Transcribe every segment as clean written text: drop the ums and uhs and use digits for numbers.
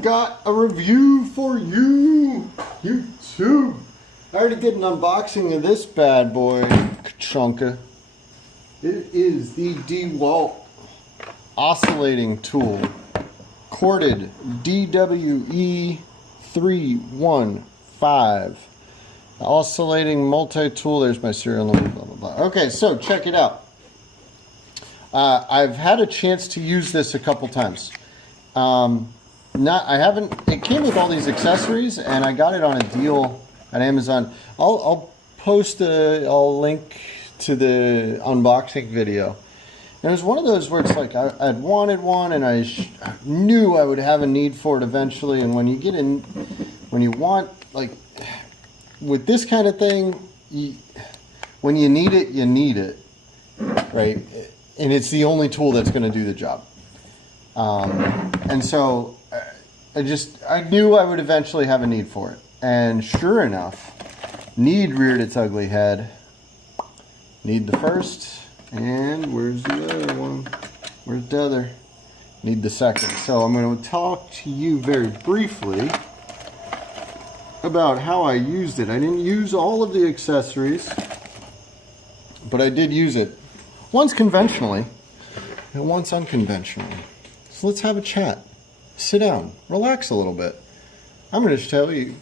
got a review for you, YouTube. I already did an unboxing of this bad boy, Kachunka. It is the DeWalt Oscillating tool, corded DWE315. Oscillating multi-tool. There's my serial number, blah, blah, blah. Okay, so check it out. I've had a chance to use this a couple times. It came with all these accessories, and I got it on a deal at Amazon. I'll post I'll link to the unboxing video. And it was one of those where it's like I'd wanted one, and I knew I would have a need for it eventually. And when you want, like, with this kind of thing, when you need it, right? And it's the only tool that's going to do the job. And so I knew I would eventually have a need for it. And sure enough, need reared its ugly head. Need the first. And where's the other one? Where's the other? Need the second. So I'm going to talk to you very briefly about how I used it. I didn't use all of the accessories, but I did use it once conventionally and once unconventionally. So let's have a chat. Sit down, relax a little bit. I'm going to tell you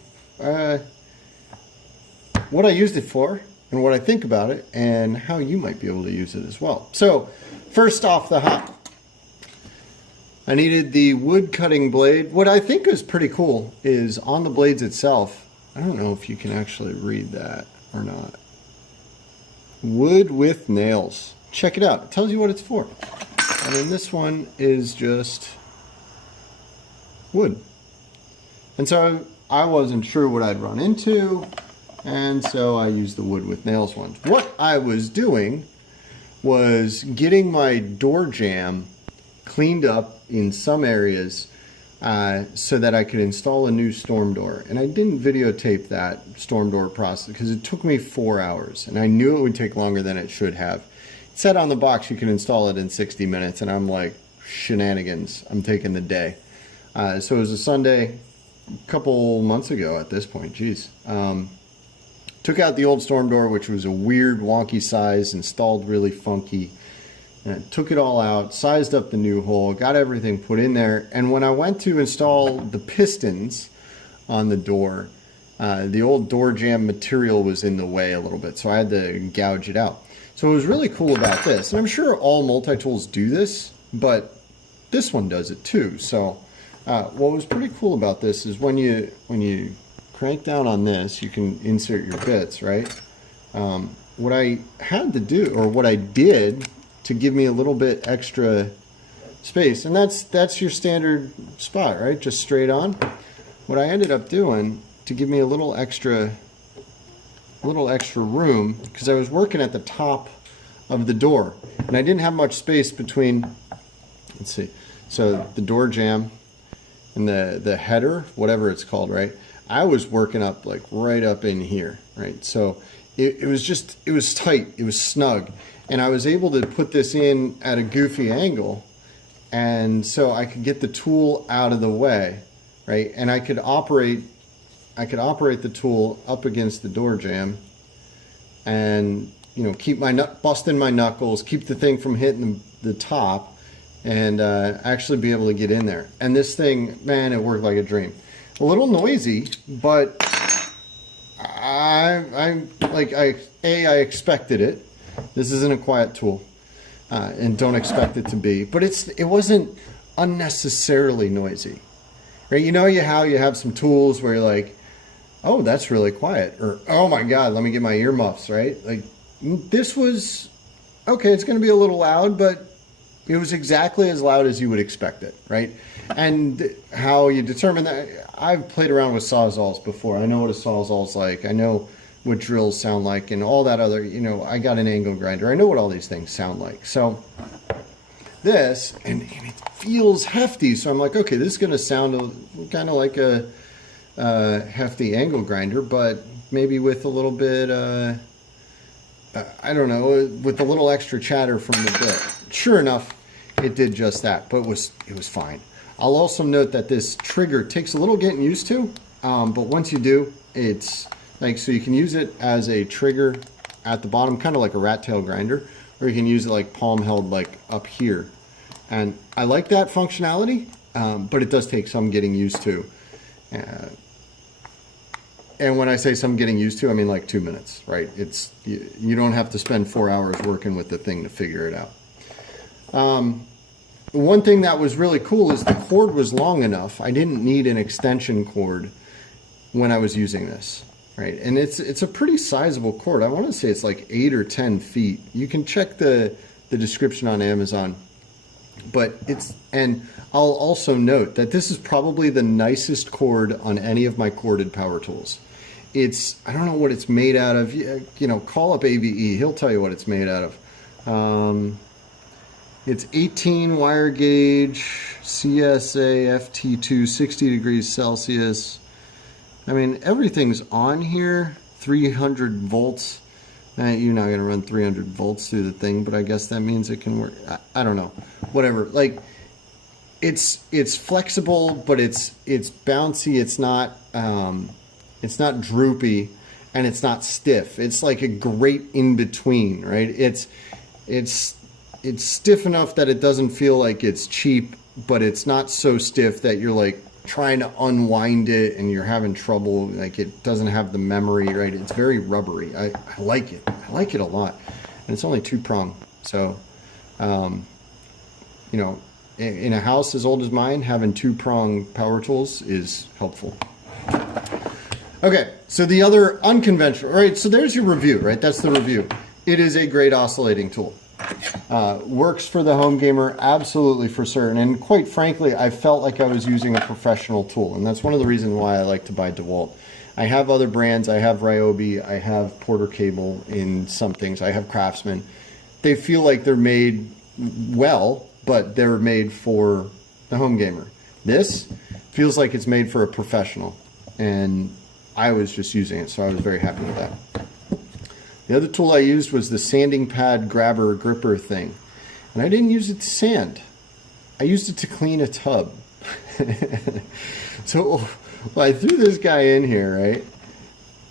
what I used it for and what I think about it and how you might be able to use it as well. So first off the hop, I needed the wood cutting blade. What I think is pretty cool is on the blades itself, I don't know if you can actually read that or not. Wood with nails. Check it out. It tells you what it's for. And then this one is just wood. And so I wasn't sure what I'd run into, and so I used the wood with nails one. What I was doing was getting my door jamb cleaned up in some areas so that I could install a new storm door. And I didn't videotape that storm door process because it took me 4 hours, and I knew it would take longer than it should have. It said on the box you can install it in 60 minutes, and I'm like, shenanigans, I'm taking the day. So it was a Sunday a couple months ago at this point, geez. Took out the old storm door, which was a weird wonky size, installed really funky, and took it all out, sized up the new hole, got everything put in there, and when I went to install the pistons on the door, the old door jamb material was in the way a little bit, so I had to gouge it out. So what was really cool about this, and I'm sure all multi-tools do this, but this one does it too. So what was pretty cool about this is when you crank down on this, you can insert your bits, right? What I had to do, or what I did to give me a little bit extra space, and that's your standard spot, right? Just straight on. What I ended up doing to give me a little extra room, because I was working at the top of the door, and I didn't have much space between, let's see, so the door jamb and the header, whatever it's called, right? I was working up like right up in here, right? So it was tight, it was snug, and I was able to put this in at a goofy angle, and so I could get the tool out of the way, right? And I could operate the tool up against the door jamb, and keep busting my knuckles, keep the thing from hitting the top, and actually be able to get in there. And this thing, man, it worked like a dream. A little noisy, but I expected it. This isn't a quiet tool, and don't expect it to be. But it wasn't unnecessarily noisy, right? You know how you have some tools where you're like, oh, that's really quiet, or oh my God, let me get my earmuffs, right? Like this was okay. It's going to be a little loud, but it was exactly as loud as you would expect it, right? And how you determine that, I've played around with Sawzalls before. I know what a Sawzall's like. I know what drills sound like and all that other, I got an angle grinder. I know what all these things sound like. So this, and it feels hefty. So I'm like, okay, this is going to sound kind of like a hefty angle grinder, but maybe with a little bit, I don't know, with a little extra chatter from the bit. Sure enough, it did just that, but it was fine. I'll also note that this trigger takes a little getting used to, but once you do, it's like, so you can use it as a trigger at the bottom, kind of like a rat tail grinder, or you can use it like palm held, like up here. And I like that functionality, but it does take some getting used to. And when I say some getting used to, I mean like 2 minutes, right? It's, you don't have to spend 4 hours working with the thing to figure it out. One thing that was really cool is the cord was long enough. I didn't need an extension cord when I was using this, right? And it's a pretty sizable cord. I want to say it's like 8 or 10 feet. You can check the description on Amazon. But and I'll also note that this is probably the nicest cord on any of my corded power tools. I don't know what it's made out of. You know, call up AVE. He'll tell you what it's made out of. It's 18 wire gauge, CSA, FT2, 60 degrees Celsius. I mean, everything's on here. 300 volts. You're not going to run 300 volts through the thing, but I guess that means it can work. I don't know. Whatever. Like, it's flexible, but it's bouncy. It's not droopy, and it's not stiff. It's like a great in between, right? It's stiff enough that it doesn't feel like it's cheap, but it's not so stiff that you're like trying to unwind it and you're having trouble. Like, it doesn't have the memory, right? It's very rubbery. I like it. I like it a lot. And it's only 2-prong. So, you know, in a house as old as mine, having 2-prong power tools is helpful. Okay, so the other unconventional, right? So there's your review, right? That's the review. It is a great oscillating tool. Works for the home gamer, absolutely, for certain. And quite frankly, I felt like I was using a professional tool. And that's one of the reasons why I like to buy DeWalt. I have other brands. I have Ryobi. I have Porter Cable in some things. I have Craftsman. They feel like they're made well, but they're made for the home gamer. This feels like it's made for a professional. And I was just using it, so I was very happy with that. The other tool I used was the sanding pad grabber gripper thing. And I didn't use it to sand. I used it to clean a tub. So I threw this guy in here, right?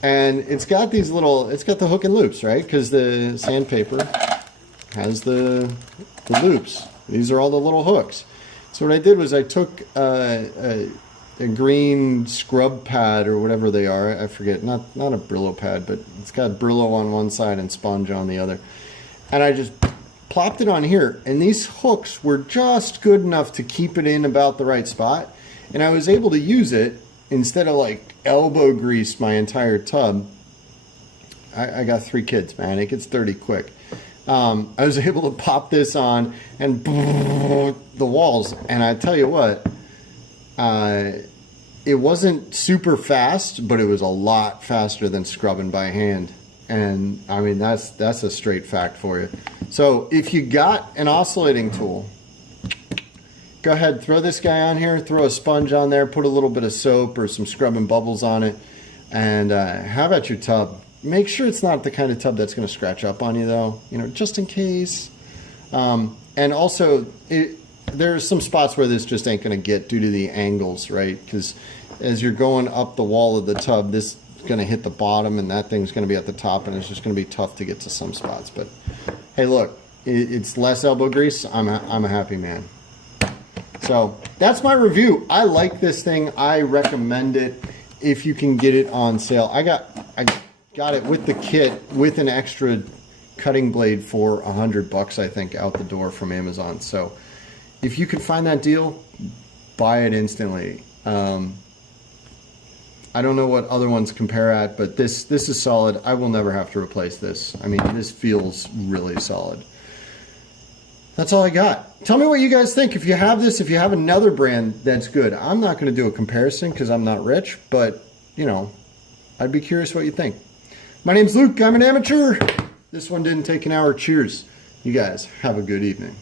And it's got these little, it's got the hook and loops, right? Because the sandpaper has the loops. These are all the little hooks. So what I did was I took a green scrub pad or whatever they are. I forget, not a Brillo pad, but it's got Brillo on one side and sponge on the other. And I just plopped it on here, and these hooks were just good enough to keep it in about the right spot. And I was able to use it instead of like elbow grease my entire tub. I got 3 kids, man. It gets dirty quick. I was able to pop this on and the walls. And I tell you what, it wasn't super fast, but it was a lot faster than scrubbing by hand. And I mean, that's a straight fact for you. So if you got an oscillating tool, go ahead, throw this guy on here, throw a sponge on there, put a little bit of soap or some scrubbing bubbles on it, and have at your tub. Make sure it's not the kind of tub that's going to scratch up on you, though, you know, just in case. And also, there's some spots where this just ain't going to get due to the angles, right? Because as you're going up the wall of the tub, this is going to hit the bottom, and that thing's going to be at the top, and it's just going to be tough to get to some spots. But hey, look, it's less elbow grease. I'm a happy man. So that's my review. I like this thing. I recommend it if you can get it on sale. I got it with the kit with an extra cutting blade for $100, I think, out the door from Amazon. So if you can find that deal, buy it instantly. I don't know what other ones compare at, but this is solid. I will never have to replace this. I mean, this feels really solid. That's all I got. Tell me what you guys think. If you have this, if you have another brand that's good. I'm not going to do a comparison because I'm not rich, but, you know, I'd be curious what you think. My name's Luke. I'm an amateur. This one didn't take an hour. Cheers. You guys have a good evening.